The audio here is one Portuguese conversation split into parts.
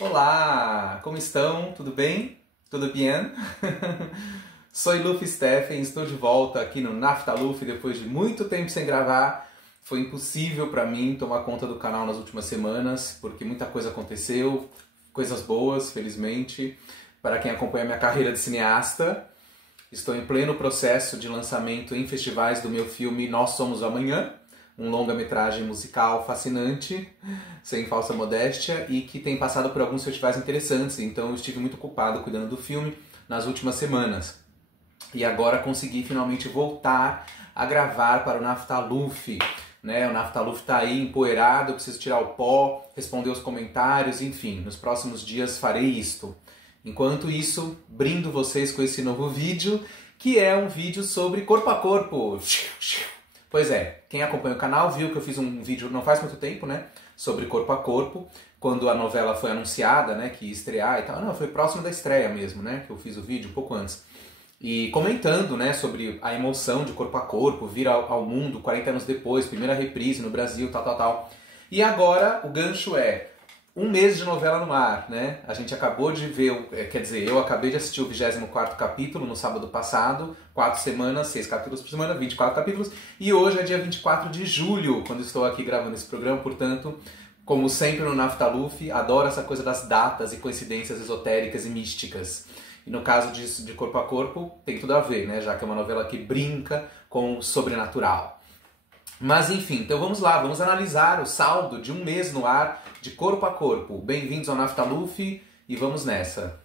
Olá, como estão? Tudo bem? Tudo bem? Sou Luffy Steffen, estou de volta aqui no Naftaluf depois de muito tempo sem gravar. Foi impossível para mim tomar conta do canal nas últimas semanas, porque muita coisa aconteceu, coisas boas, felizmente. Para quem acompanha minha carreira de cineasta, estou em pleno processo de lançamento em festivais do meu filme Nós Somos o Amanhã, um longa-metragem musical fascinante, sem falsa modéstia, e que tem passado por alguns festivais interessantes, então eu estive muito ocupado cuidando do filme nas últimas semanas. E agora consegui finalmente voltar a gravar para o Naftaluf, né? O Naftaluf está aí empoeirado, eu preciso tirar o pó, responder os comentários, enfim, nos próximos dias farei isto. Enquanto isso, brindo vocês com esse novo vídeo, que é um vídeo sobre corpo a corpo. Pois é, quem acompanha o canal viu que eu fiz um vídeo não faz muito tempo, né, sobre corpo a corpo, quando a novela foi anunciada, né, que ia estrear e tal. Não, foi próximo da estreia mesmo, né, que eu fiz o vídeo um pouco antes. E comentando, né, sobre a emoção de corpo a corpo, vir ao mundo 40 anos depois, primeira reprise no Brasil, tal. E agora o gancho é um mês de novela no ar, né? A gente acabou de ver, quer dizer, eu acabei de assistir o 24º capítulo no sábado passado, 4 semanas, 6 capítulos por semana, 24 capítulos, e hoje é dia 24 de julho, quando estou aqui gravando esse programa, portanto, como sempre no Naftaluf, adoro essa coisa das datas e coincidências esotéricas e místicas. E no caso de Corpo a Corpo, tem tudo a ver, né? Já que é uma novela que brinca com o sobrenatural. Mas enfim, então vamos lá, vamos analisar o saldo de um mês no ar de Corpo a Corpo. Bem-vindos ao Naftaluf e vamos nessa.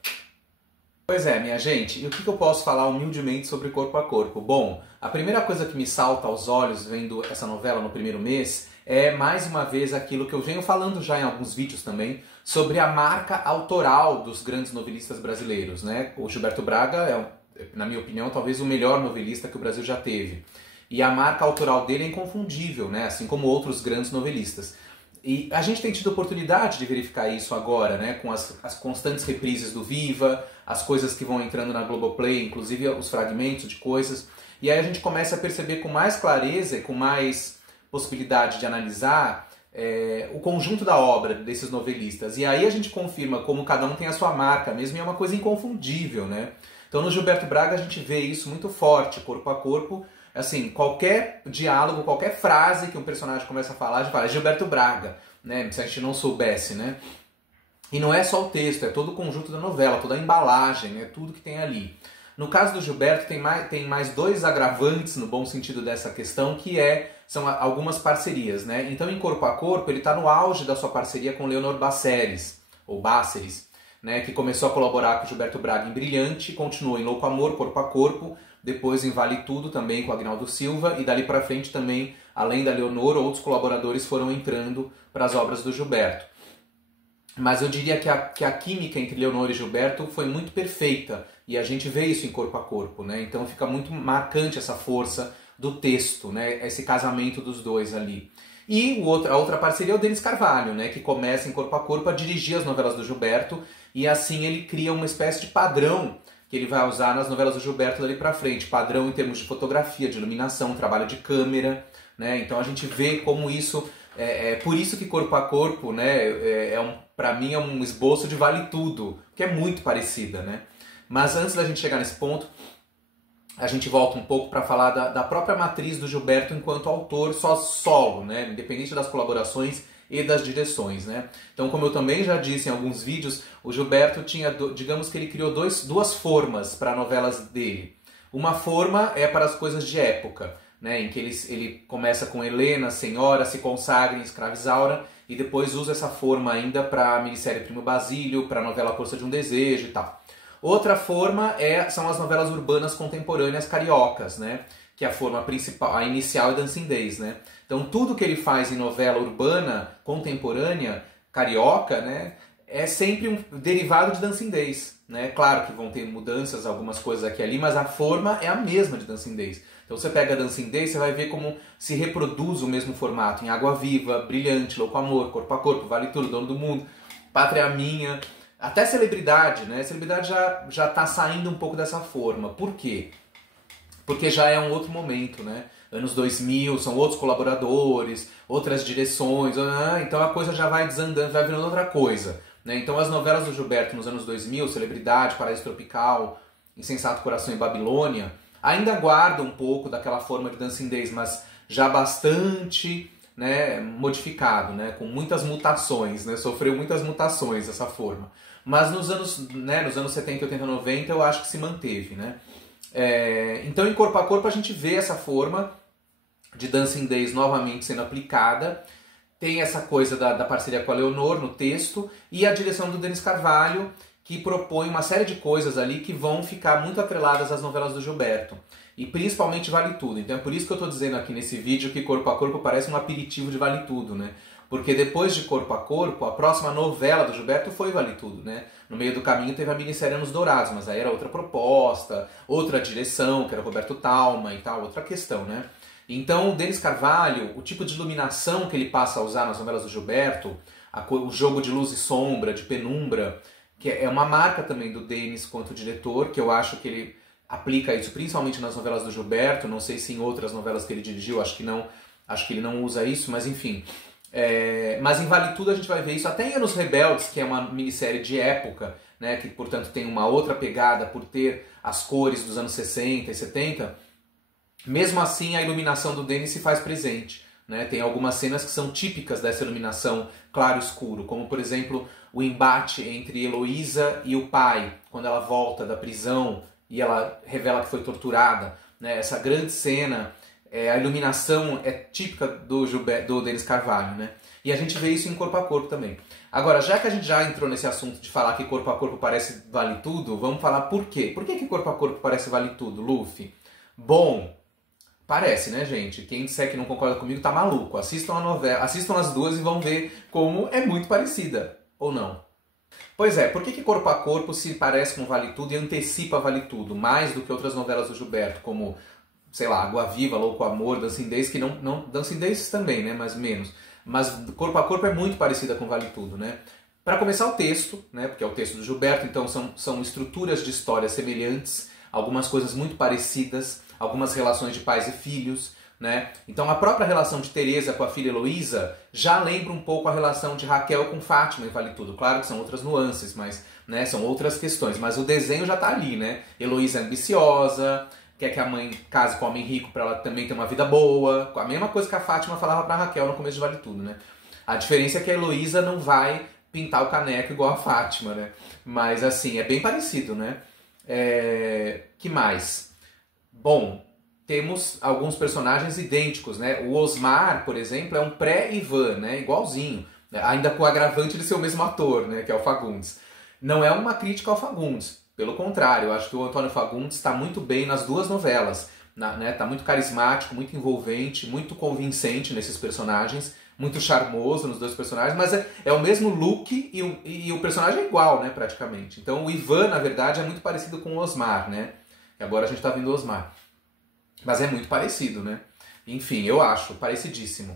Pois é, minha gente, e o que eu posso falar humildemente sobre Corpo a Corpo? Bom, a primeira coisa que me salta aos olhos vendo essa novela no primeiro mês é mais uma vez aquilo que eu venho falando já em alguns vídeos também, sobre a marca autoral dos grandes novelistas brasileiros, né? O Gilberto Braga é, na minha opinião, talvez o melhor novelista que o Brasil já teve. E a marca autoral dele é inconfundível, né? Assim como outros grandes novelistas. E a gente tem tido oportunidade de verificar isso agora, né? Com as constantes reprises do Viva, as coisas que vão entrando na Globoplay, inclusive os fragmentos de coisas. E aí a gente começa a perceber com mais clareza e com mais possibilidade de analisar o conjunto da obra desses novelistas. E aí a gente confirma como cada um tem a sua marca mesmo, e é uma coisa inconfundível, né? Então no Gilberto Braga a gente vê isso muito forte, corpo a corpo. Assim, qualquer diálogo, qualquer frase que um personagem começa a falar, a gente fala, é Gilberto Braga, né? Se a gente não soubesse, né? E não é só o texto, é todo o conjunto da novela, toda a embalagem, né? Tudo que tem ali. No caso do Gilberto, tem mais dois agravantes, no bom sentido dessa questão, que são algumas parcerias, né? Então, em Corpo a Corpo, ele está no auge da sua parceria com Leonor Báceres, ou Báceres, né? Que começou a colaborar com o Gilberto Braga em Brilhante, continuou em Louco Amor, Corpo a Corpo, depois em Vale Tudo também com Agnaldo Silva, e dali para frente também, além da Leonor, outros colaboradores foram entrando para as obras do Gilberto. Mas eu diria que a química entre Leonor e Gilberto foi muito perfeita, e a gente vê isso em Corpo a Corpo, né? Então fica muito marcante essa força do texto, né? Esse casamento dos dois ali. E a outra parceria é o Denis Carvalho, né? Que começa em Corpo a Corpo a dirigir as novelas do Gilberto, e assim ele cria uma espécie de padrão que ele vai usar nas novelas do Gilberto dali pra frente. Padrão em termos de fotografia, de iluminação, trabalho de câmera, né? Então a gente vê como isso... por isso que Corpo a Corpo, né, pra mim é um esboço de Vale Tudo, que é muito parecida, né? Mas antes da gente chegar nesse ponto, a gente volta um pouco para falar da própria matriz do Gilberto enquanto autor solo, né? Independente das colaborações e das direções, né? Então, como eu também já disse em alguns vídeos, o Gilberto tinha, digamos que ele criou duas formas para novelas dele. Uma forma é para as coisas de época, né, em que ele começa com Helena, Senhora, se consagra em Escrava Isaura, e depois usa essa forma ainda para a minissérie Primo Basílio, para a novela Força de um Desejo e tal. Outra forma são as novelas urbanas contemporâneas cariocas, né, que é a forma principal, a inicial é Dancing Days, né. Então tudo que ele faz em novela urbana contemporânea carioca, né, é sempre um derivado de Dancing Days, né. Claro que vão ter mudanças, algumas coisas aqui e ali, mas a forma é a mesma de Dancing Days. Então você pega Dancing Days, você vai ver como se reproduz o mesmo formato em Água Viva, Brilhante, Louco Amor, Corpo a Corpo, Vale Tudo, Dono do Mundo, Pátria Minha, até Celebridade, né? Celebridade já tá saindo um pouco dessa forma. Por quê? Porque já é um outro momento, né? Anos 2000, são outros colaboradores, outras direções, então a coisa já vai desandando, vai virando outra coisa. né? Então as novelas do Gilberto nos anos 2000, Celebridade, Paraíso Tropical, Insensato Coração e Babilônia, ainda guardam um pouco daquela forma de Dancing Days, mas já bastante, né, modificado, né, com muitas mutações, né, sofreu muitas mutações essa forma. Mas nos anos, né, nos anos 70, 80, 90 eu acho que se manteve, né? Então em Corpo a Corpo a gente vê essa forma de Dancing Days novamente sendo aplicada. Tem essa coisa da parceria com a Leonor no texto e a direção do Denis Carvalho, que propõe uma série de coisas ali que vão ficar muito atreladas às novelas do Gilberto. E principalmente Vale Tudo. Então é por isso que eu estou dizendo aqui nesse vídeo que Corpo a Corpo parece um aperitivo de Vale Tudo, né? Porque depois de Corpo a Corpo, a próxima novela do Gilberto foi Vale Tudo, né? No meio do caminho teve a minissérie Anos Dourados, mas aí era outra proposta, outra direção, que era Roberto Talma e tal, outra questão, né? Então o Denis Carvalho, o tipo de iluminação que ele passa a usar nas novelas do Gilberto, o jogo de luz e sombra, de penumbra, que é uma marca também do Denis quanto diretor, que eu acho que ele aplica isso principalmente nas novelas do Gilberto, não sei se em outras novelas que ele dirigiu, acho que ele não usa isso, mas enfim. Mas em Vale Tudo a gente vai ver isso, até em Anos Rebeldes, que é uma minissérie de época, né, que portanto tem uma outra pegada por ter as cores dos anos 60 e 70, mesmo assim a iluminação do Denis se faz presente, né? Tem algumas cenas que são típicas dessa iluminação claro-escuro, como por exemplo o embate entre Heloísa e o pai, quando ela volta da prisão e ela revela que foi torturada, né? Essa grande cena, a iluminação é típica do Denis Carvalho, né? E a gente vê isso em Corpo a Corpo também. Agora, já que a gente já entrou nesse assunto de falar que Corpo a Corpo parece Vale Tudo, vamos falar por quê. Por que Corpo a Corpo parece Vale Tudo, Luffy? Bom, parece, né, gente? Quem disser que não concorda comigo tá maluco. Assistam a novela, assistam as duas e vão ver como é muito parecida, ou não. Pois é, por que Corpo a Corpo se parece com Vale Tudo e antecipa Vale Tudo, mais do que outras novelas do Gilberto, como, sei lá, Água Viva, Louco Amor, Dancing Days, que não Dancing Days também, né, mas menos. Mas Corpo a Corpo é muito parecida com Vale Tudo, né? Para começar o texto, né, porque é o texto do Gilberto, então são estruturas de histórias semelhantes, algumas coisas muito parecidas, algumas relações de pais e filhos, né? Então a própria relação de Teresa com a filha Heloísa já lembra um pouco a relação de Raquel com Fátima em Vale Tudo. Claro que são outras nuances, mas, né, são outras questões, mas o desenho já está ali, né? Heloísa é ambiciosa, quer que a mãe case com um homem rico para ela também ter uma vida boa, a mesma coisa que a Fátima falava para Raquel no começo de Vale Tudo, né? A diferença é que a Heloísa não vai pintar o caneco igual a Fátima, né? Mas assim, é bem parecido, né? Que mais? Bom, temos alguns personagens idênticos, né? O Osmar, por exemplo, é um pré-Ivan, né? Igualzinho, ainda com o agravante de ser o mesmo ator, né? Que é o Fagundes. Não é uma crítica ao Fagundes, pelo contrário, eu acho que o Antônio Fagundes está muito bem nas duas novelas, né? Tá muito carismático, muito envolvente, muito convincente nesses personagens, muito charmoso nos dois personagens, mas é o mesmo look e o personagem é igual, né? Praticamente. Então o Ivan, na verdade, é muito parecido com o Osmar, né? E agora a gente tá vendo o Osmar. Mas é muito parecido, né? Enfim, eu acho parecidíssimo.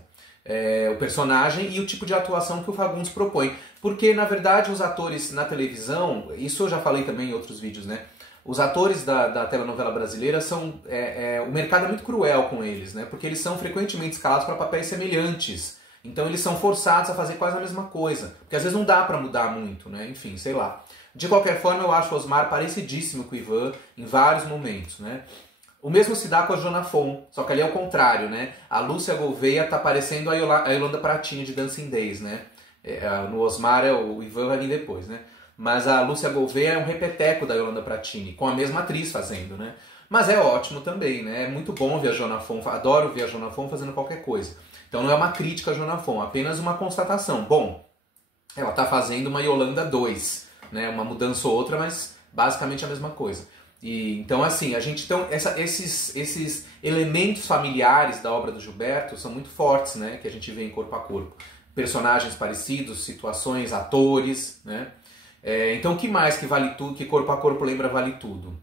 O personagem e o tipo de atuação que o Fagundes propõe. Porque, na verdade, os atores na televisão, isso eu já falei também em outros vídeos, né? Os atores da telenovela brasileira são... o mercado é muito cruel com eles, né? Porque eles são frequentemente escalados para papéis semelhantes. Então eles são forçados a fazer quase a mesma coisa. Porque às vezes não dá para mudar muito, né? Enfim, sei lá. De qualquer forma, eu acho o Osmar parecidíssimo com o Ivan em vários momentos, né? O mesmo se dá com a Joana Fon, só que ali é o contrário, né? A Lúcia Gouveia tá parecendo a Yolanda Pratinha de Dancing Days, né? No Osmar o Ivan vai vir depois, né? Mas a Lúcia Gouveia é um repeteco da Yolanda Pratini, com a mesma atriz fazendo, né? Mas é ótimo também, né? É muito bom ver a Joana Fon, adoro ver a Joana Fon fazendo qualquer coisa. Então não é uma crítica a Joana Fon, apenas uma constatação. Bom, ela tá fazendo uma Yolanda 2, né? Uma mudança ou outra, mas basicamente a mesma coisa. Então, assim, esses elementos familiares da obra do Gilberto são muito fortes, né? Que a gente vê em Corpo a Corpo. Personagens parecidos, situações, atores, né? Então, o que mais que Vale Tudo, que Corpo a Corpo lembra Vale Tudo?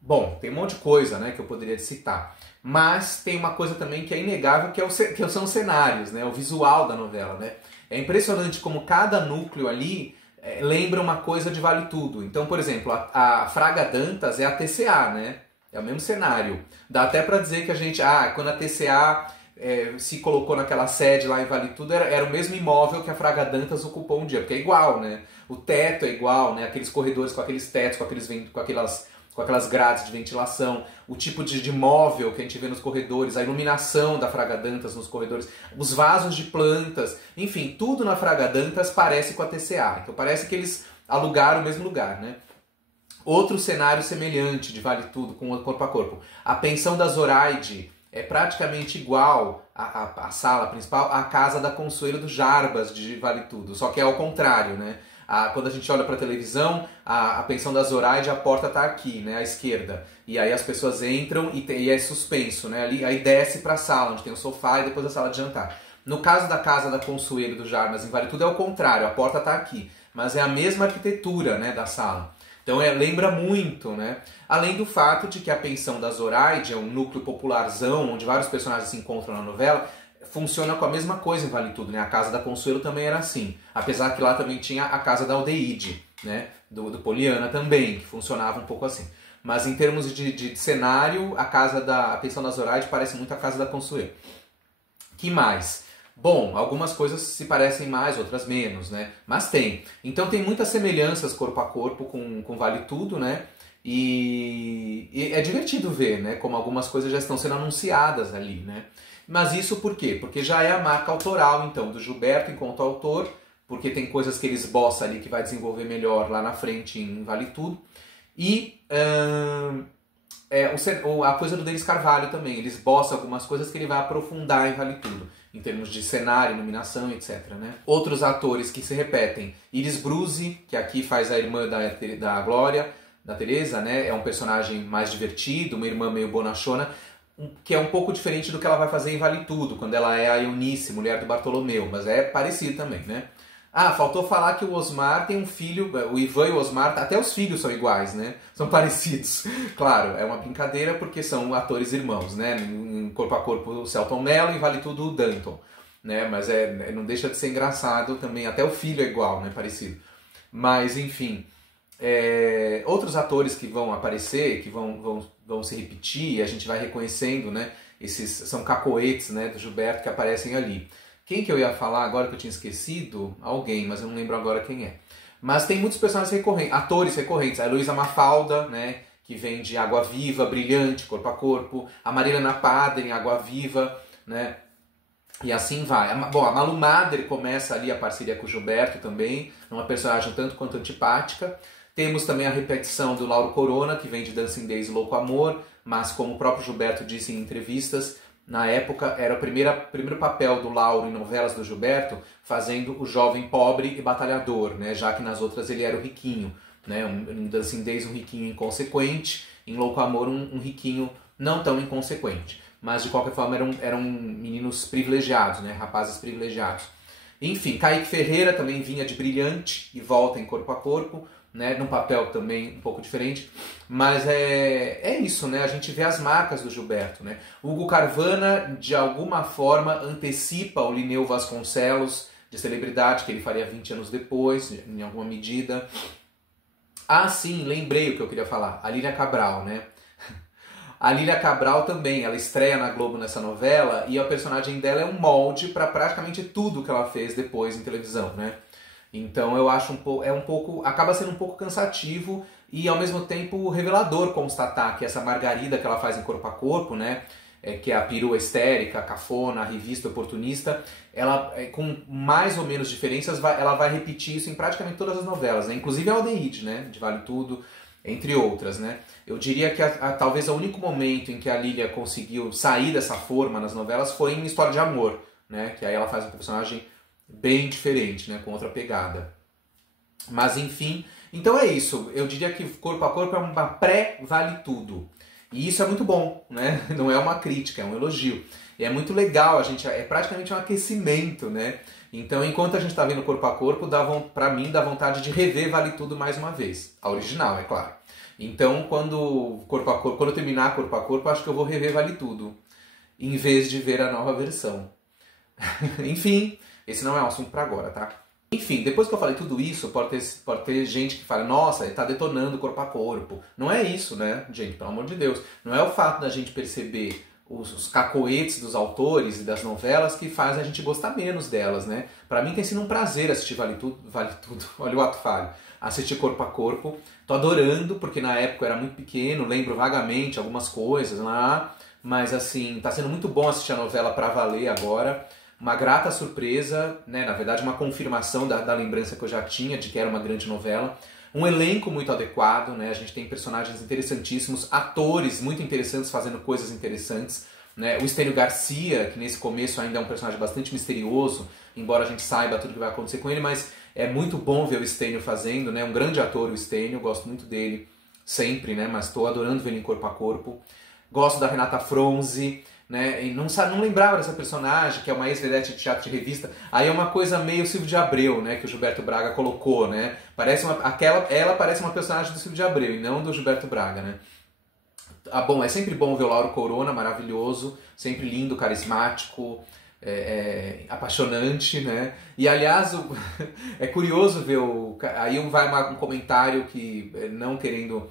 Bom, tem um monte de coisa, né, que eu poderia citar. Mas tem uma coisa também que é inegável, que são os cenários, né? O visual da novela, né? É impressionante como cada núcleo ali lembra uma coisa de Vale Tudo. Então, por exemplo, a Fraga Dantas é a TCA, né? É o mesmo cenário. Dá até pra dizer que a gente... quando a TCA se colocou naquela sede lá em Vale Tudo, era o mesmo imóvel que a Fraga Dantas ocupou um dia, porque é igual, né? O teto é igual, né? Aqueles corredores com aqueles tetos, com aquelas grades de ventilação, o tipo de móvel que a gente vê nos corredores, a iluminação da Fraga Dantas nos corredores, os vasos de plantas, enfim, tudo na Fraga Dantas parece com a TCA. Então parece que eles alugaram o mesmo lugar, né? Outro cenário semelhante de Vale Tudo com o Corpo a Corpo. A pensão da Zoraide é praticamente igual a sala principal à casa da Consuelo do Jarbas de Vale Tudo, só que é ao contrário, né? Quando a gente olha para a televisão, a pensão da Zoraide, a porta está aqui, né, à esquerda. E aí as pessoas entram e é suspenso, né? Aí desce para a sala, onde tem o sofá e depois a sala de jantar. No caso da casa da Consuelo do Jarbas em Vale Tudo é o contrário, a porta está aqui. Mas é a mesma arquitetura, né, da sala. Então lembra muito, né? Além do fato de que a pensão da Zoraide é um núcleo popularzão, onde vários personagens se encontram na novela, funciona com a mesma coisa em Vale Tudo, né? A casa da Consuelo também era assim. Apesar que lá também tinha a casa da Aldeide, né? Do Poliana também, que funcionava um pouco assim. Mas em termos de cenário, a pensão da Zoraide parece muito a casa da Consuelo. Que mais? Bom, algumas coisas se parecem mais, outras menos, né? Mas tem. Então tem muitas semelhanças corpo a corpo com Vale Tudo, né? E é divertido ver, né? Como algumas coisas já estão sendo anunciadas ali, né? Mas isso por quê? Porque já é a marca autoral, então, do Gilberto enquanto autor, porque tem coisas que ele esboça ali que vai desenvolver melhor lá na frente em Vale Tudo. E a coisa do Denis Carvalho também, ele esboça algumas coisas que ele vai aprofundar em Vale Tudo, em termos de cenário, iluminação, etc. Né? Outros atores que se repetem, Iris Bruzzi, que aqui faz a irmã da Glória, da Teresa, né? É um personagem mais divertido, uma irmã meio bonachona, que é um pouco diferente do que ela vai fazer em Vale Tudo, quando ela é a Eunice, mulher do Bartolomeu, mas é parecido também, né? Faltou falar que o Osmar tem um filho, o Ivan e o Osmar, até os filhos são iguais, né? São parecidos. Claro, é uma brincadeira porque são atores irmãos, né? Em Corpo a Corpo o Selton Mello e Vale Tudo o Danton, né? Mas não deixa de ser engraçado também, até o filho é igual, né? Parecido. Mas, enfim, outros atores que vão aparecer, que vão se repetir, a gente vai reconhecendo, né? Esses são cacoetes, né, do Gilberto que aparecem ali. Quem que eu ia falar agora que eu tinha esquecido? Alguém, mas eu não lembro agora quem é. Mas tem muitos personagens recorrentes, atores recorrentes. A Heloísa Mafalda, né, que vem de Água Viva, Brilhante, Corpo a Corpo. A Marilena Padre em Água Viva, né? E assim vai. Bom, a Malu Mader começa ali a parceria com o Gilberto também, uma personagem tanto quanto antipática. Temos também a repetição do Lauro Corona, que vem de Dancing Days e Louco Amor, mas como o próprio Gilberto disse em entrevistas, na época era o primeiro papel do Lauro em novelas do Gilberto, fazendo o jovem pobre e batalhador, né? Já que nas outras ele era o riquinho. Né? Em Dancing Days um riquinho inconsequente, em Louco Amor um riquinho não tão inconsequente. Mas de qualquer forma eram meninos privilegiados, né? Rapazes privilegiados. Enfim, Kaique Ferreira também vinha de Brilhante e volta em Corpo a Corpo, né, num papel também um pouco diferente, mas é isso, né? A gente vê as marcas do Gilberto, né? Hugo Carvana, de alguma forma, antecipa o Linneu Vasconcelos de celebridade, que ele faria 20 anos depois, em alguma medida. Sim, lembrei o que eu queria falar, a Lília Cabral, né? A Lília Cabral também, ela estreia na Globo nessa novela e a personagem dela é um molde para praticamente tudo que ela fez depois em televisão, né? Então eu acho acaba sendo um pouco cansativo e ao mesmo tempo revelador constatar que essa Margarida que ela faz em Corpo a Corpo, né, que é a perua histérica, a cafona, a revista oportunista, ela com mais ou menos diferenças ela vai repetir isso em praticamente todas as novelas, né? Inclusive a Aldeide, né, de Vale Tudo, entre outras, né? Eu diria que talvez o único momento em que a Lília conseguiu sair dessa forma nas novelas foi em História de Amor, né, que aí ela faz um personagem bem diferente, né, com outra pegada. Mas enfim, então é isso. Eu diria que Corpo a Corpo é uma pré-Vale Tudo. E isso é muito bom, né? Não é uma crítica, é um elogio. E é muito legal, é praticamente um aquecimento, né? Então, enquanto a gente está vendo Corpo a Corpo, pra mim dá vontade de rever Vale Tudo mais uma vez. A original, é claro. Então, quando eu terminar Corpo a Corpo, acho que eu vou rever Vale Tudo, em vez de ver a nova versão. Enfim, esse não é um assunto para agora, tá? Enfim, depois que eu falei tudo isso, pode ter gente que fala, nossa, ele tá detonando Corpo a Corpo. Não é isso, né, gente? Pelo amor de Deus. Não é o fato da gente perceber os cacoetes dos autores e das novelas que fazem a gente gostar menos delas, né? Pra mim tem sido um prazer assistir Vale Tudo, olha o ato falho, assistir Corpo a Corpo. Tô adorando, porque na época eu era muito pequeno, lembro vagamente algumas coisas lá, mas assim, tá sendo muito bom assistir a novela pra valer agora. Uma grata surpresa, né? Na verdade uma confirmação da lembrança que eu já tinha de que era uma grande novela. Um elenco muito adequado, né? A gente tem personagens interessantíssimos, atores muito interessantes fazendo coisas interessantes, né? O Estênio Garcia, que nesse começo ainda é um personagem bastante misterioso, embora a gente saiba tudo que vai acontecer com ele, mas é muito bom ver o Estênio fazendo, né? Um grande ator, o Estênio, gosto muito dele sempre, né? Mas estou adorando ver ele em Corpo a Corpo. Gosto da Renata Fronzi, né? E não lembrava dessa personagem, que é uma ex-vedete de teatro de revista. Aí é uma coisa meio Silvio de Abreu, né? Que o Gilberto Braga colocou, né? Ela parece uma personagem do Silvio de Abreu e não do Gilberto Braga, né? Ah, bom, é sempre bom ver o Lauro Corona, maravilhoso, sempre lindo, carismático, apaixonante, né? E aliás, é curioso ver aí vai um comentário que, não querendo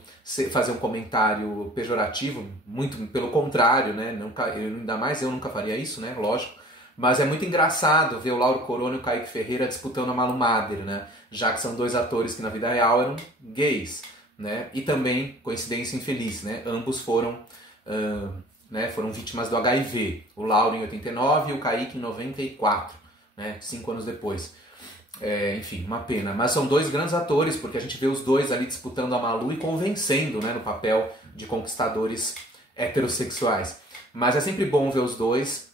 fazer um comentário pejorativo, muito pelo contrário, né? Ainda mais eu nunca faria isso, né? Lógico. Mas é muito engraçado ver o Lauro Corona e o Kaique Ferreira disputando a Malu Mader, né? Já que são dois atores que na vida real eram gays, né? E também, coincidência infeliz, né? Ambos foram vítimas do HIV. O Lauro em 89 e o Kaique em 94, né? 5 anos depois. Enfim, uma pena. Mas são dois grandes atores, porque a gente vê os dois ali disputando a Malu e convencendo, né, no papel de conquistadores heterossexuais. Mas é sempre bom ver os dois.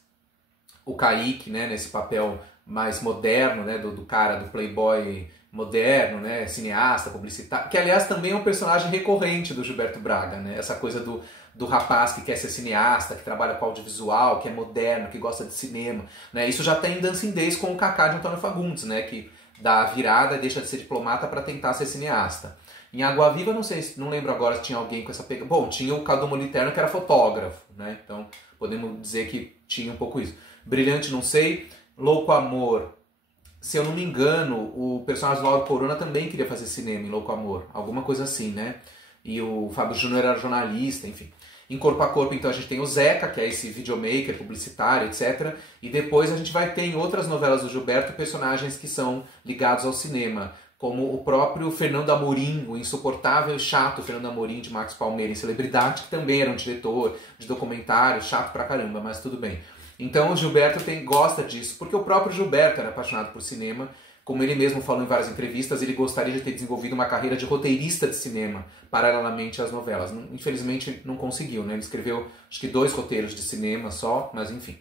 O Kaique, né, nesse papel mais moderno, né, do cara, do playboy moderno, né, cineasta, publicitário, que aliás também é um personagem recorrente do Gilberto Braga, né, essa coisa do rapaz que quer ser cineasta, que trabalha com audiovisual, que é moderno, que gosta de cinema, né, isso já tem Dança em Days com o Kaká de Antônio Fagundes, né, que dá a virada, deixa de ser diplomata para tentar ser cineasta. Em Água Viva, não lembro agora se tinha alguém com essa pegada. Bom, tinha o Cadu Moliterno, que era fotógrafo, né, então podemos dizer que tinha um pouco isso. Brilhante, não sei. Louco Amor, se eu não me engano, o personagem do Lauro Corona também queria fazer cinema em Louco Amor, alguma coisa assim, né? E o Fábio Júnior era jornalista, enfim. Em Corpo a Corpo, então, a gente tem o Zeca, que é esse videomaker, publicitário, etc. E depois a gente vai ter em outras novelas do Gilberto personagens que são ligados ao cinema, como o próprio Fernando Amorim, o insuportável e chato Fernando Amorim de Marcos Palmeira em Celebridade, que também era um diretor de documentário, chato pra caramba, mas tudo bem. Então o Gilberto gosta disso, porque o próprio Gilberto era apaixonado por cinema, como ele mesmo falou em várias entrevistas, ele gostaria de ter desenvolvido uma carreira de roteirista de cinema, paralelamente às novelas. Infelizmente não conseguiu, né? Ele escreveu acho que 2 roteiros de cinema só, mas enfim.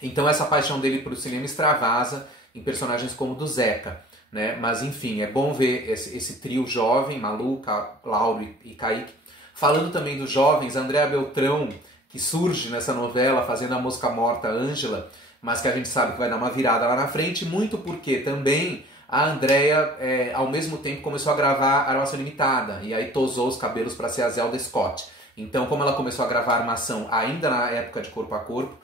Então essa paixão dele por cinema extravasa em personagens como o do Zeca, né? Mas enfim, é bom ver esse trio jovem, Malu, Lauro e Kaique. Falando também dos jovens, Andréa Beltrão, que surge nessa novela fazendo a mosca morta Ângela, mas que a gente sabe que vai dar uma virada lá na frente, muito porque também a Andréa, ao mesmo tempo, começou a gravar Armação Limitada, e aí tosou os cabelos para ser a Zelda Scott. Então, como ela começou a gravar Armação ainda na época de Corpo a Corpo,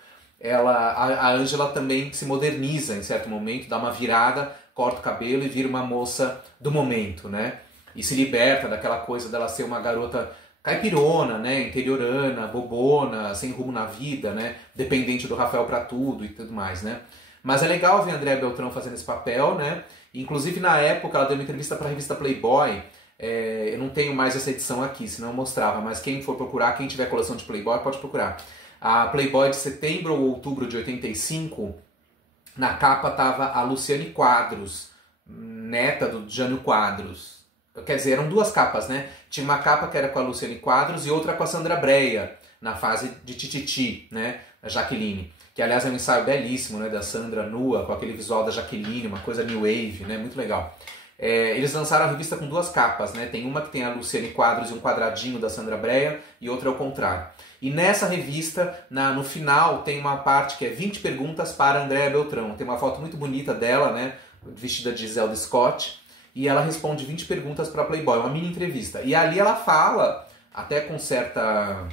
a Ângela também se moderniza em certo momento, dá uma virada, corta o cabelo e vira uma moça do momento, né? E se liberta daquela coisa dela ser uma garota caipirona, né, interiorana, bobona, sem rumo na vida, né, dependente do Rafael pra tudo e tudo mais, né. Mas é legal ver a Andréa Beltrão fazendo esse papel, né, inclusive na época ela deu uma entrevista para a revista Playboy, eu não tenho mais essa edição aqui, senão eu mostrava, mas quem for procurar, quem tiver coleção de Playboy pode procurar. A Playboy de setembro ou outubro de 85, na capa tava a Luciane Quadros, neta do Jânio Quadros. Quer dizer, eram 2 capas, né? Tinha uma capa que era com a Luciane Quadros e outra com a Sandra Breia, na fase de Tititi, né? A Jaqueline. Que, aliás, é um ensaio belíssimo, né? Da Sandra nua, com aquele visual da Jaqueline, uma coisa new wave, né? Muito legal. Eles lançaram a revista com 2 capas, né? Tem uma que tem a Luciane Quadros e um quadradinho da Sandra Breia e outra ao contrário. E nessa revista, no final, tem uma parte que é 20 perguntas para a Andréa Beltrão. Tem uma foto muito bonita dela, né? Vestida de Zelda Scott. E ela responde 20 perguntas para a Playboy, uma mini entrevista. E ali ela fala, até com certo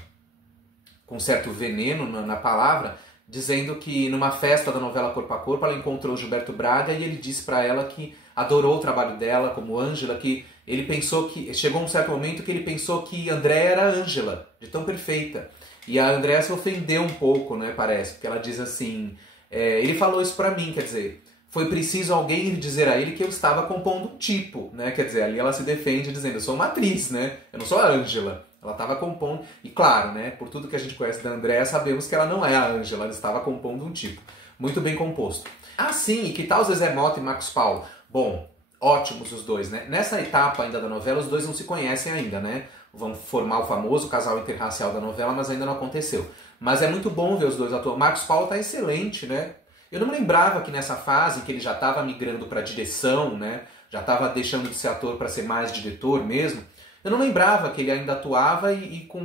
veneno na palavra, dizendo que numa festa da novela Corpo a Corpo ela encontrou o Gilberto Braga e ele disse para ela que adorou o trabalho dela como Ângela, que ele pensou que... Chegou um certo momento que ele pensou que Andréa era Ângela, de tão perfeita. E a Andréa se ofendeu um pouco, né, parece, porque ela diz assim, ele falou isso pra mim, quer dizer, foi preciso alguém ir dizer a ele que eu estava compondo um tipo, né, quer dizer, ali ela se defende dizendo, eu sou uma atriz, né, eu não sou a Ângela. Ela estava compondo, e claro, né, por tudo que a gente conhece da Andréa, sabemos que ela não é a Ângela, ela estava compondo um tipo. Muito bem composto. Ah, sim, e que tal Zezé Mota e Marcos Paulo? Bom, ótimos os dois, né? Nessa etapa ainda da novela, os dois não se conhecem ainda, né? Vão formar o famoso casal interracial da novela, mas ainda não aconteceu. Mas é muito bom ver os dois atuando. Marcos Paulo tá excelente, né? Eu não me lembrava que nessa fase, que ele já estava migrando para direção, né? Já estava deixando de ser ator para ser mais diretor mesmo. Eu não lembrava que ele ainda atuava e com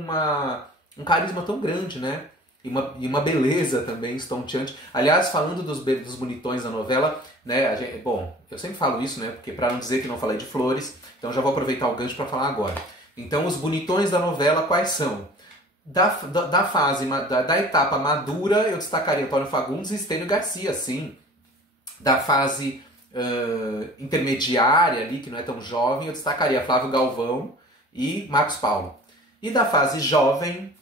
um carisma tão grande, né? E uma beleza também estonteante. Aliás, falando dos bonitões da novela, né? Bom, eu sempre falo isso, né? Porque para não dizer que não falei de Flores, então já vou aproveitar o gancho para falar agora. Então, os bonitões da novela quais são? Da fase, da etapa madura, eu destacaria Antônio Fagundes e Estênio Garcia, sim. Da fase intermediária ali, que não é tão jovem, eu destacaria Flávio Galvão e Marcos Paulo. E da fase jovem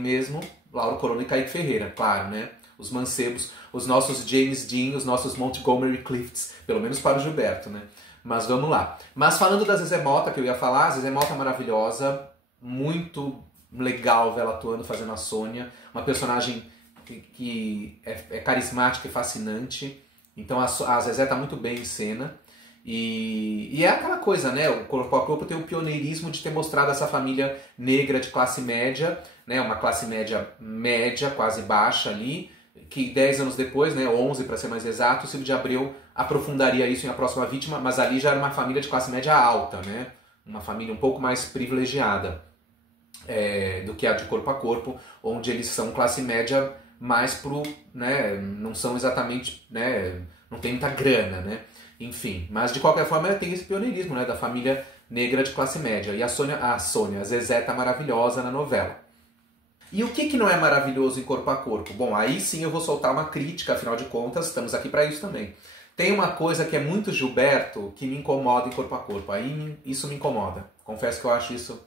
mesmo, Lauro Corona e Kaique Ferreira, claro, né? Os mancebos, os nossos James Dean, os nossos Montgomery Clifts, pelo menos para o Gilberto, né? Mas vamos lá. Mas falando da Zezé Mota, que eu ia falar, a Zezé Mota é maravilhosa, muito legal ver ela atuando, fazendo a Sônia, uma personagem que é carismática e fascinante, então a Zezé tá muito bem em cena. E é aquela coisa, né? O Corpo a Corpo tem o pioneirismo de ter mostrado essa família negra de classe média, né? Uma classe média, quase baixa ali, que 10 anos depois, né? 11 para ser mais exato, o Silvio de Abreu aprofundaria isso em A Próxima Vítima, mas ali já era uma família de classe média alta, né? Uma família um pouco mais privilegiada do que a de Corpo a Corpo, onde eles são classe média mais pro, né? Não são exatamente, né? Não tem muita grana, né? Enfim, mas de qualquer forma ela tem esse pioneirismo, né, da família negra de classe média. E a Zezé tá maravilhosa na novela. E o que não é maravilhoso em Corpo a Corpo? Bom, aí sim eu vou soltar uma crítica, afinal de contas, estamos aqui para isso também. Tem uma coisa que é muito Gilberto que me incomoda em Corpo a Corpo. Aí isso me incomoda. Confesso que eu acho isso,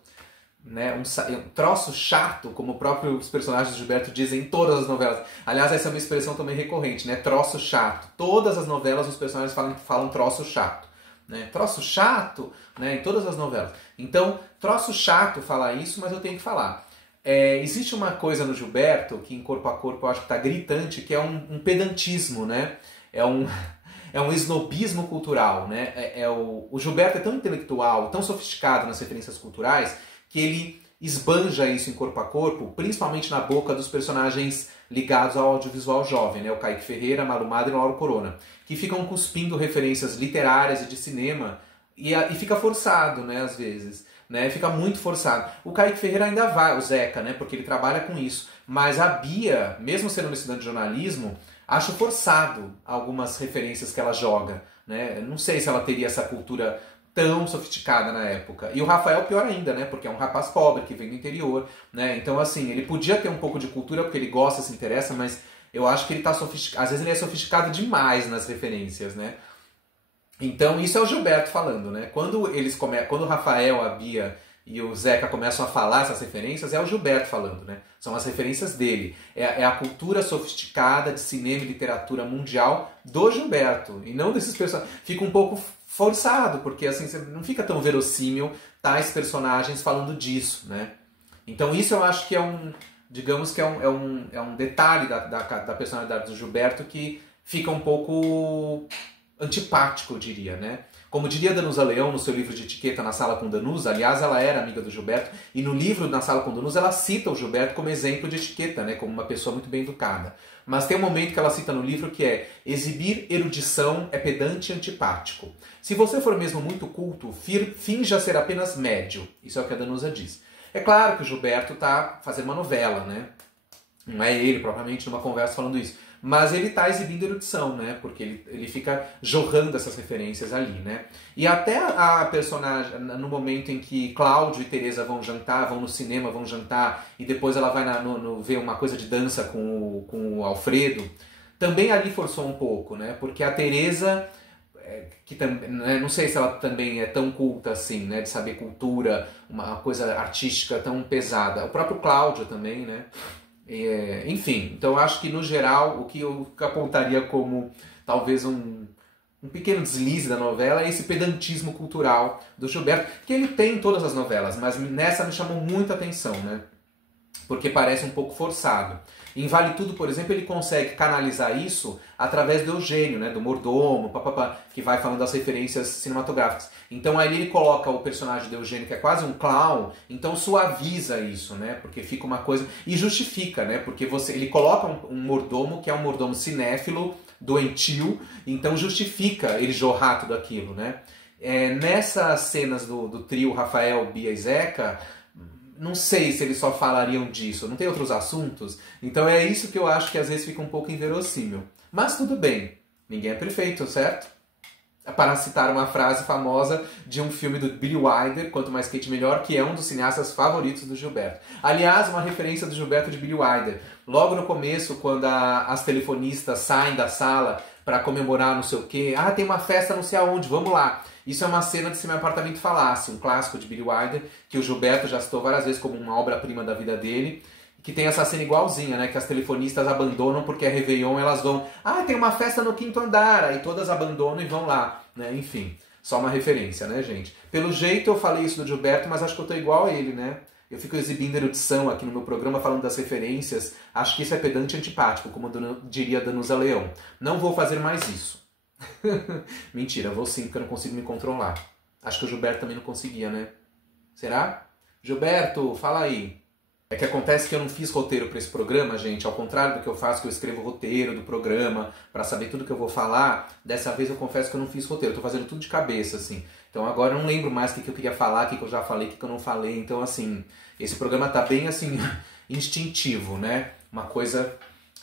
né, um troço chato, como os próprios personagens do Gilberto dizem em todas as novelas. Aliás, essa é uma expressão também recorrente, né? Troço chato. Todas as novelas os personagens falam troço chato. Né? Troço chato, né? Em todas as novelas. Então, troço chato falar isso, mas eu tenho que falar. Existe uma coisa no Gilberto, que em Corpo a Corpo eu acho que está gritante, que é um pedantismo, né? É um esnobismo cultural, né? O Gilberto é tão intelectual, tão sofisticado nas referências culturais, que ele esbanja isso em Corpo a Corpo, principalmente na boca dos personagens ligados ao audiovisual jovem, né? O Kaique Ferreira, Malu Madre e Lauro Corona, que ficam cuspindo referências literárias e de cinema e fica forçado, né, às vezes. Né? Fica muito forçado. O Kaique Ferreira ainda vai, o Zeca, né? Porque ele trabalha com isso. Mas a Bia, mesmo sendo uma estudante de jornalismo, acho forçado algumas referências que ela joga. Né? Não sei se ela teria essa cultura tão sofisticada na época. E o Rafael pior ainda, né? Porque é um rapaz pobre que vem do interior, né? Então, assim, ele podia ter um pouco de cultura porque ele gosta, se interessa, mas eu acho que ele tá sofisticado. Às vezes ele é sofisticado demais nas referências, né? Então, isso é o Gilberto falando, né? Quando o Rafael, a Bia e o Zeca começam a falar essas referências, é o Gilberto falando, né? São as referências dele. É a cultura sofisticada de cinema e literatura mundial do Gilberto. E não desses personagens. Fica um pouco forçado, porque assim, não fica tão verossímil tais personagens falando disso, né? Então isso eu acho que digamos que é um detalhe da personalidade do Gilberto que fica um pouco antipático, eu diria, né? Como diria Danusa Leão no seu livro de etiqueta Na Sala com Danusa, aliás, ela era amiga do Gilberto, e no livro Na Sala com Danusa ela cita o Gilberto como exemplo de etiqueta, né? Como uma pessoa muito bem educada. Mas tem um momento que ela cita no livro que é: exibir erudição é pedante e antipático. Se você for mesmo muito culto, finja ser apenas médio. Isso é o que a Danusa diz. É claro que o Gilberto está fazendo uma novela, né? Não é ele propriamente numa conversa falando isso. Mas ele está exibindo erudição, né? Porque ele fica jorrando essas referências ali, né? E até a personagem, no momento em que Cláudio e Teresa vão jantar, vão no cinema, vão jantar, e depois ela vai ver uma coisa de dança com o Alfredo, também ali forçou um pouco, né? Porque a Teresa, que também, né, não sei se ela também é tão culta assim, né, de saber cultura, uma coisa artística tão pesada. O próprio Cláudio também, né? Enfim, então eu acho que no geral o que eu apontaria como talvez um pequeno deslize da novela é esse pedantismo cultural do Gilberto, que ele tem em todas as novelas, mas nessa me chamou muita atenção, né? Porque parece um pouco forçado. Em Vale Tudo, por exemplo, ele consegue canalizar isso através do Eugênio, né, do mordomo, que vai falando das referências cinematográficas. Então aí ele coloca o personagem do Eugênio, que é quase um clown, então suaviza isso, né, porque fica uma coisa... E justifica, né, porque ele coloca um mordomo, que é um mordomo cinéfilo, doentio, então justifica ele jorrar tudo aquilo, né. Nessas cenas do trio Rafael, Bia e Zeca, não sei se eles só falariam disso, não tem outros assuntos? Então é isso que eu acho que às vezes fica um pouco inverossímil. Mas tudo bem, ninguém é perfeito, certo? Para citar uma frase famosa de um filme do Billy Wilder, Quanto Mais Quente Melhor, que é um dos cineastas favoritos do Gilberto. Aliás, uma referência do Gilberto de Billy Wilder. Logo no começo, quando as telefonistas saem da sala para comemorar não sei o quê, tem uma festa não sei aonde, vamos lá. Isso é uma cena de Se Meu Apartamento Falasse, um clássico de Billy Wilder, que o Gilberto já citou várias vezes como uma obra-prima da vida dele, que tem essa cena igualzinha, né? Que as telefonistas abandonam porque é Réveillon, elas vão... tem uma festa no 5º andar, aí todas abandonam e vão lá, né? Enfim, só uma referência, né, gente? Pelo jeito eu falei isso do Gilberto, mas acho que eu tô igual a ele, né? Eu fico exibindo erudição aqui no meu programa falando das referências, acho que isso é pedante e antipático, como diria Danusa Leão. Não vou fazer mais isso. Mentira, vou sim, porque eu não consigo me controlar. Acho que o Gilberto também não conseguia, né? Será? Gilberto, fala aí. É que acontece que eu não fiz roteiro para esse programa, gente. Ao contrário do que eu faço, que eu escrevo roteiro do programa para saber tudo que eu vou falar. Dessa vez eu confesso que eu não fiz roteiro. Eu tô fazendo tudo de cabeça, assim. Então agora eu não lembro mais o que eu queria falar, o que eu já falei, o que eu não falei. Então, assim, esse programa tá bem, assim, instintivo, né? Uma coisa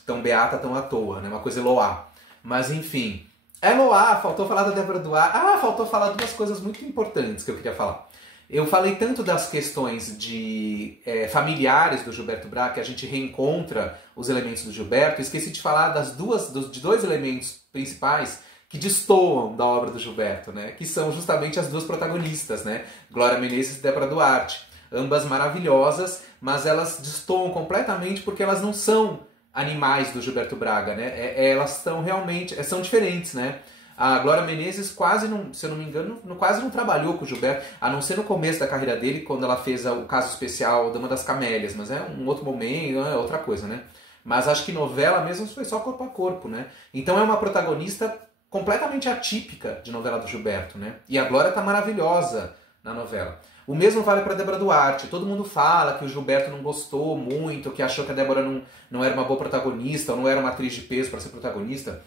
tão beata, tão à toa, né? Uma coisa Eloá. Mas, enfim... Eloá, faltou falar da Débora Duarte. Faltou falar de umas coisas muito importantes que eu queria falar. Eu falei tanto das questões de familiares do Gilberto Braga, que a gente reencontra os elementos do Gilberto, esqueci de falar de dois elementos principais que destoam da obra do Gilberto, né? Que são justamente as duas protagonistas, né? Glória Menezes e Débora Duarte. Ambas maravilhosas, mas elas destoam completamente porque elas não são animais do Gilberto Braga, né? Elas são realmente, são diferentes, né? A Glória Menezes quase não, se eu não me engano, quase não trabalhou com o Gilberto, a não ser no começo da carreira dele, quando ela fez o caso especial Dama das Camélias, mas é um outro momento, é outra coisa, né? Mas acho que novela mesmo foi só corpo a corpo, né? Então é uma protagonista completamente atípica de novela do Gilberto, né? E a Glória tá maravilhosa na novela. O mesmo vale para Débora Duarte. Todo mundo fala que o Gilberto não gostou muito, que achou que a Débora não era uma boa protagonista, ou não era uma atriz de peso para ser protagonista.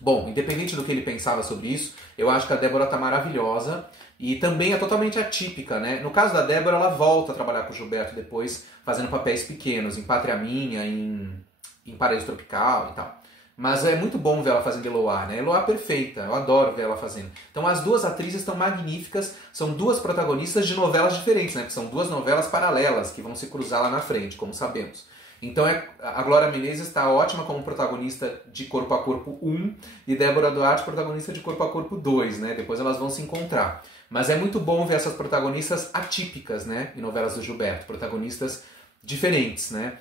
Bom, independente do que ele pensava sobre isso, eu acho que a Débora tá maravilhosa e também é totalmente atípica, né? No caso da Débora, ela volta a trabalhar com o Gilberto depois, fazendo papéis pequenos, em Pátria Minha, em Paraíso Tropical e tal. Mas é muito bom ver ela fazendo Eloá, né? Eloá perfeita, eu adoro ver ela fazendo. Então as duas atrizes estão magníficas, são duas protagonistas de novelas diferentes, né? Porque são duas novelas paralelas que vão se cruzar lá na frente, como sabemos. Então a Glória Menezes está ótima como protagonista de Corpo a Corpo 1 e Débora Duarte protagonista de Corpo a Corpo 2, né? Depois elas vão se encontrar. Mas é muito bom ver essas protagonistas atípicas, né? Em novelas do Gilberto, protagonistas diferentes, né?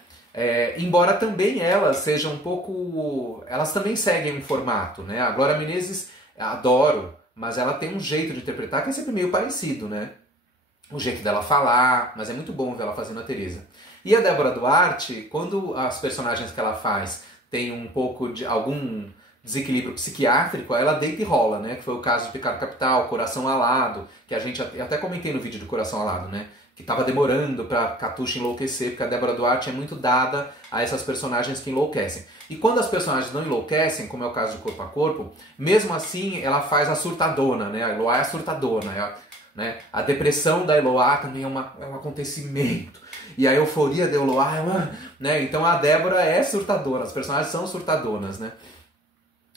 Embora também elas sejam um pouco... Elas também seguem um formato, né? A Glória Menezes, adoro, mas ela tem um jeito de interpretar que é sempre meio parecido, né? O jeito dela falar, mas é muito bom ver ela fazendo a Teresa. E a Débora Duarte, quando as personagens que ela faz têm um pouco de algum desequilíbrio psiquiátrico, ela deita e rola, né? Que foi o caso de Pecado Capital, Coração Alado, que eu até comentei no vídeo do Coração Alado, né? Que estava demorando para Catuxa enlouquecer, porque a Débora Duarte é muito dada a essas personagens que enlouquecem. E quando as personagens não enlouquecem, como é o caso de Corpo a Corpo, mesmo assim ela faz a surtadona, né? A Eloá é a surtadona, né? A depressão da Eloá também é um acontecimento. E a euforia da Eloá é uma... Né? Então a Débora é surtadora, as personagens são surtadonas, né?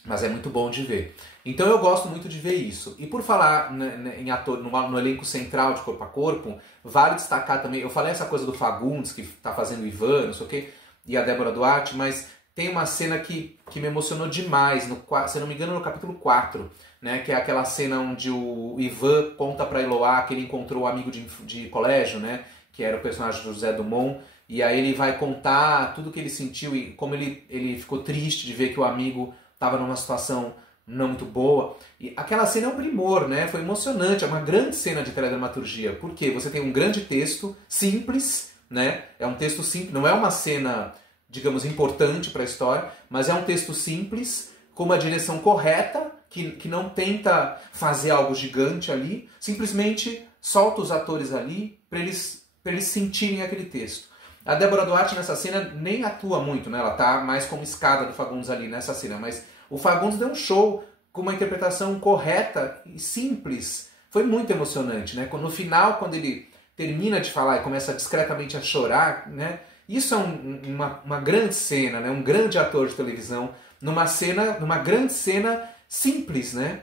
Mas é muito bom de ver. Então eu gosto muito de ver isso. E por falar em ator, no elenco central de Corpo a Corpo, vale destacar também, eu falei essa coisa do Fagundes, que tá fazendo o Ivan, não sei o quê, e a Débora Duarte, mas tem uma cena que me emocionou demais, se eu não me engano no capítulo 4, né? Que é aquela cena onde o Ivan conta pra Eloá que ele encontrou o amigo de colégio, né? Que era o personagem do José Dumont. E aí ele vai contar tudo que ele sentiu e como ele ficou triste de ver que o amigo estava numa situação não muito boa. E aquela cena é um primor, né? Foi emocionante, é uma grande cena de teledramaturgia. Porque você tem um grande texto, simples, né? É um texto simples, não é uma cena, digamos, importante para a história, mas é um texto simples, com uma direção correta, que não tenta fazer algo gigante ali, simplesmente solta os atores ali para eles sentirem aquele texto. A Débora Duarte nessa cena nem atua muito, né? Ela tá mais como escada do Fagundes ali nessa cena, mas o Fagundes deu um show com uma interpretação correta e simples. Foi muito emocionante, né? No final, quando ele termina de falar e começa discretamente a chorar, né? Isso é uma grande cena, né? Um grande ator de televisão numa grande cena simples, né?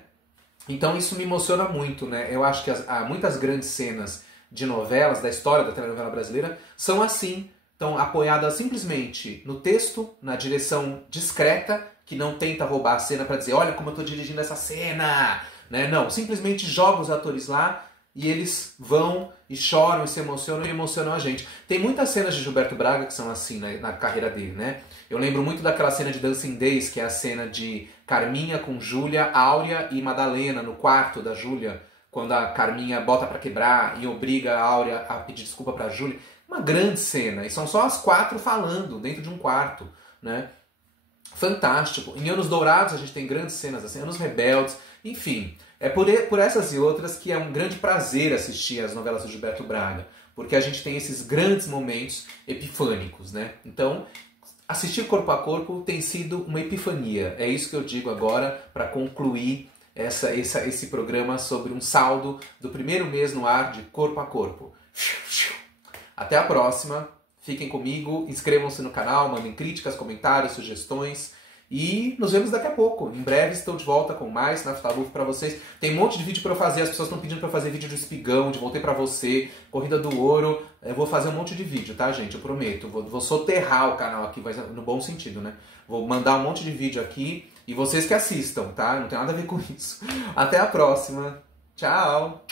Então isso me emociona muito, né? Eu acho que há muitas grandes cenas de novelas, da história da telenovela brasileira, são assim, estão apoiadas simplesmente no texto, na direção discreta, que não tenta roubar a cena para dizer, olha como eu estou dirigindo essa cena, né? Não, simplesmente joga os atores lá e eles vão e choram e se emocionam e emocionam a gente. Tem muitas cenas de Gilberto Braga que são assim na carreira dele, né? Eu lembro muito daquela cena de Dancing Days, que é a cena de Carminha com Júlia, Áurea e Madalena no quarto da Júlia, quando a Carminha bota pra quebrar e obriga a Áurea a pedir desculpa pra Júlia. Uma grande cena, e são só as 4 falando dentro de um quarto, né? Fantástico. Em Anos Dourados a gente tem grandes cenas assim, Anos Rebeldes, enfim. É por essas e outras que é um grande prazer assistir as novelas do Gilberto Braga, porque a gente tem esses grandes momentos epifânicos, né? Então, assistir Corpo a Corpo tem sido uma epifania. É isso que eu digo agora para concluir esse programa sobre um saldo do primeiro mês no ar de Corpo a Corpo. Até a próxima. Fiquem comigo, inscrevam-se no canal, mandem críticas, comentários, sugestões e nos vemos daqui a pouco. Em breve estou de volta com mais Naftaluf para vocês. Tem um monte de vídeo para eu fazer, as pessoas estão pedindo para eu fazer vídeo do Espigão, de Voltei para Você, Corrida do Ouro. Eu vou fazer um monte de vídeo, tá, gente? Eu prometo. Vou soterrar o canal aqui, no bom sentido, né? Vou mandar um monte de vídeo aqui e vocês que assistam, tá? Não tem nada a ver com isso. Até a próxima. Tchau!